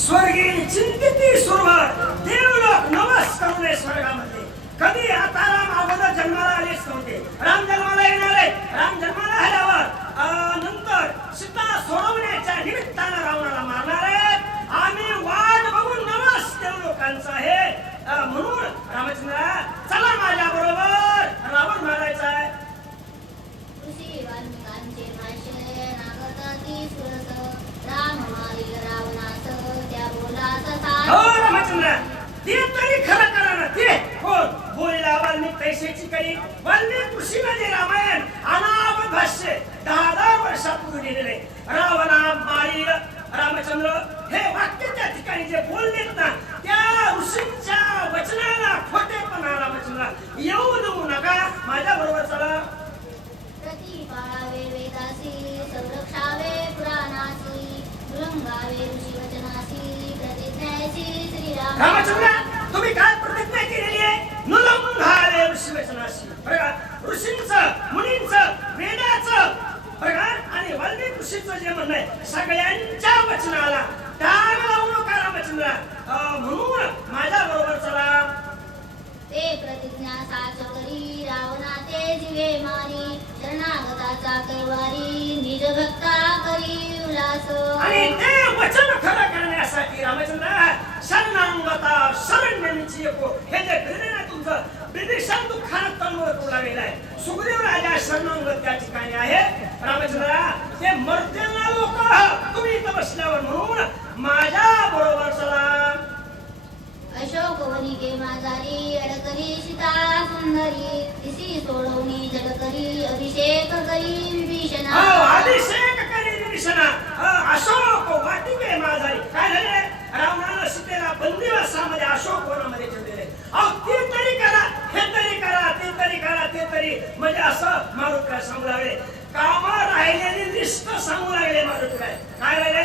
स्वर्गीय चिंतिती सुरवर देवलोक नवस करुणे स्वर्गामध्ये कधी आता राम अगोदर जन्माला आलेच नव्हते राम जन्माला येणार आहे राम जन्माला आल्यावर अं, नंतर सीता सोडवण्याच्या निमित्तानं रावणाला मारणार आहेत आम्ही वाट बघून नवस देवलोकांचा आहे अं, म्हणून रामचंद्र चला माझ्या बरोबर रावण मारायचा आहे ऋषी वाल्मिकांचे भाष्य नागताती सुरस राम मारिल रावणास त्या बोलास हो रामचंद्र. ते तरी खरं करा ना ते कोण बोलीला वाल्मिक पैशाची करी वाल्मिक रामायण अनामत भाष्य दहा दहा वर्षापूर्वी लिहिलेले रावणा रामचंद्र हे वाक्य त्या ठिकाणी जे बोललेत ना त्या ऋषींच्या वचनाला खोटेपणा रामचंद्र. येऊ देऊ नका. माझ्या बरोबर चला. प्रतिपाळावे वेदासी. संरक्षावे पुराणासी ऋषी वचनासी श्रीराम. रामचंद्र तुम्ही काय प्रतिज्ञा केलेली आहे नुलंघाले ऋषी वचनाशी बरं का? ऋषींचं मुनींचं वेदाचं. बरं का? आणि वाल्मिक ऋषीचं जे म्हणणं आहे सगळ्यांच्या वचनाला. टाळ लावू नका रामचंद्र म्हणून माझ्या बरोबर चला. ते प्रतिज्ञा साच करी रावणा ते जीवे मारी शरणागताचा कैवारी निज भक्ता आणि ते वचन खरं करण्यासाठी रामचंद्र शरणांगता शरण्यनीची एको. हे जे ना तुमचं बिभीषण दुःखात करू लागलेलं आहे. सुखदेव राजा शरणांगत त्या ठिकाणी आहे. रामचंद्र ते मरतील लोक. तुम्ही इथं बसल्यावर म्हणून माझ्या बरोबर चला. अशोक वनिके माझारी अडकली सीता सुंदरी. तिसी सोडवणी झडकरी अभिषेक करी विभीषणा हो अभिषेक करी विभीषणा हो, अशोक वाटिके माझारी काय झाले रावणानं सीतेला बंदिवासामध्ये अशोक वनामध्ये ठेवलेले अहो ते तरी करा हे तरी करा ते तरी करा ते तरी। म्हणजे असं मारुत काय सांगू लागले। कामा राहिलेली लिस्ट सांगू लागले मारुत काय? काय राहिले?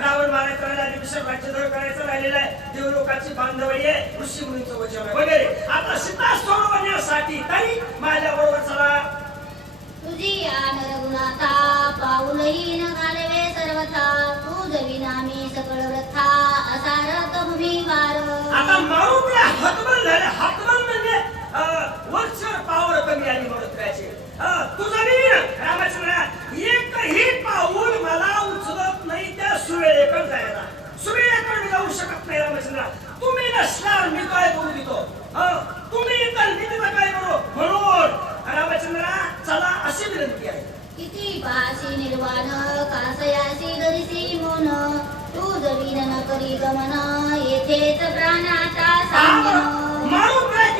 रावण मारायचं राहिला विभीषण राज्यद्रोह करायचं राहिलेलं आहे. देव लोकांची बांधवळी आहे ऋषी मुलींचं वचन आहे. वगैरे. आता सीता सोडवण्यासाठी तरी माझ्या बरोबर चला. तुझी आन रघुनाथा पाऊलही न घालवे सर्वथा. सकळ भूमिवार आता हातबल झाले. हातबल म्हणजे पावर कमी आली मारुतीची तुझा वीर रामचंद्र एकही पाऊल मला उचलत नाही त्या सुवेळेकडे जायला. सुवेळेकडे मी जाऊ शकत नाही रामचंद्र तुम्ही नसल्यावर मी काय करू देतो तुम्ही तर मी तिथं काय करू? म्हणून रामचंद्र चला अशी विनंती आहे. किती पासी निर्वाण कासयासी दरिसी मोन करी गमन येथेच प्राणाचा सांगन मारून काय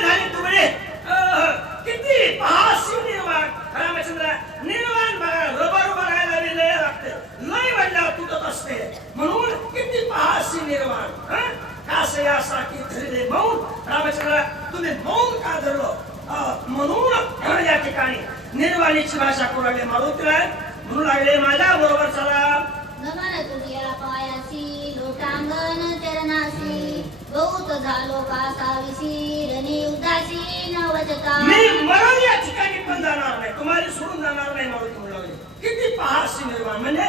झाले निर्वाण रामचंद्र निर्वाण बघा लय लागते लय तुटत असते म्हणून किती निर्वाण धरले मौन रामचंद्र तुम्ही मौन का धरलो म्हणून या ठिकाणी निर्वाणीची भाषा करू लागले मारुतीला म्हणू लागले माझ्या बरोबर चला. नमन तुझ्या बहुत झालो कासाविसी रणी उदासी नवचता मी मरण या ठिकाणी पण जाणार नाही. तुम्हाला सोडून जाणार नाही मारुती म्हणू किती पहाशी निर्माण म्हणजे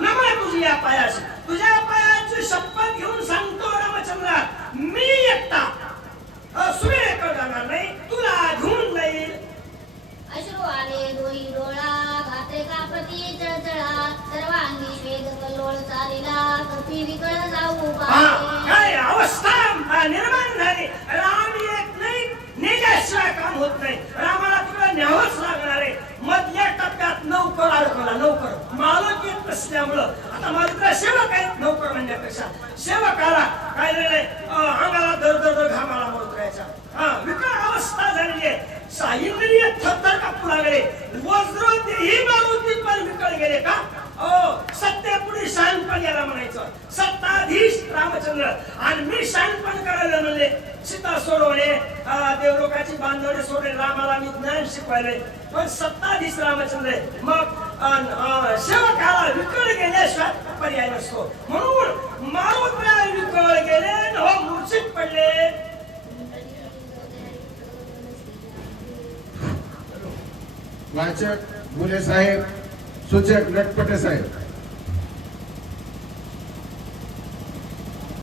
नमा तुझी या पायाशी. तुझ्या पायाची शपथ घेऊन सांग रामचंद्र मी एकटा अं, सुवेळेकडे जाणार नाही तुला घेऊन जाईल अश्रू आले डोई डोळा घाते का प्रती चळचळा सर्वांगी श्वेद कल्लोळ चालिला कपी विकळ जाऊ हा, पाहे काय अवस्था अं, निर्माण झाली राम येत नाही नेल्याशिवाय काम होत नाही रामाला तुला न्यावंच लागणार आहे मधल्या टप्प्यात नौकर अडकवला नौकर असल्यामुळं आता माझं काय सेवा काय? नोकर म्हणण्यापेक्षा सेवा करा. काय झालंय अंगाला दर दर दर घामाला मोरतरायचा हा विकार अवस्था झालेली आहे. साहिंद्रिय थरथर कापू लागले. वज्र तेही मारुती पण विकळ गेले का? ओ सत्यापुढे शहाणपण याला म्हणायचं. सत्ताधीश रामचंद्र. आणि मी शहाणपण करायला म्हणले सीता सोडवणे अं, देवलोकाची बांधवणे सोडले. रामाला मी ज्ञान शिकवायले. पण सत्ताधीश रामचंद्र. मग सेवा अं, सेवकाला विकळ गेल्याशिवाय पर्याय नसतो म्हणून मारुतीला विकळ गेले आणि हो मूर्छित पडले वाचक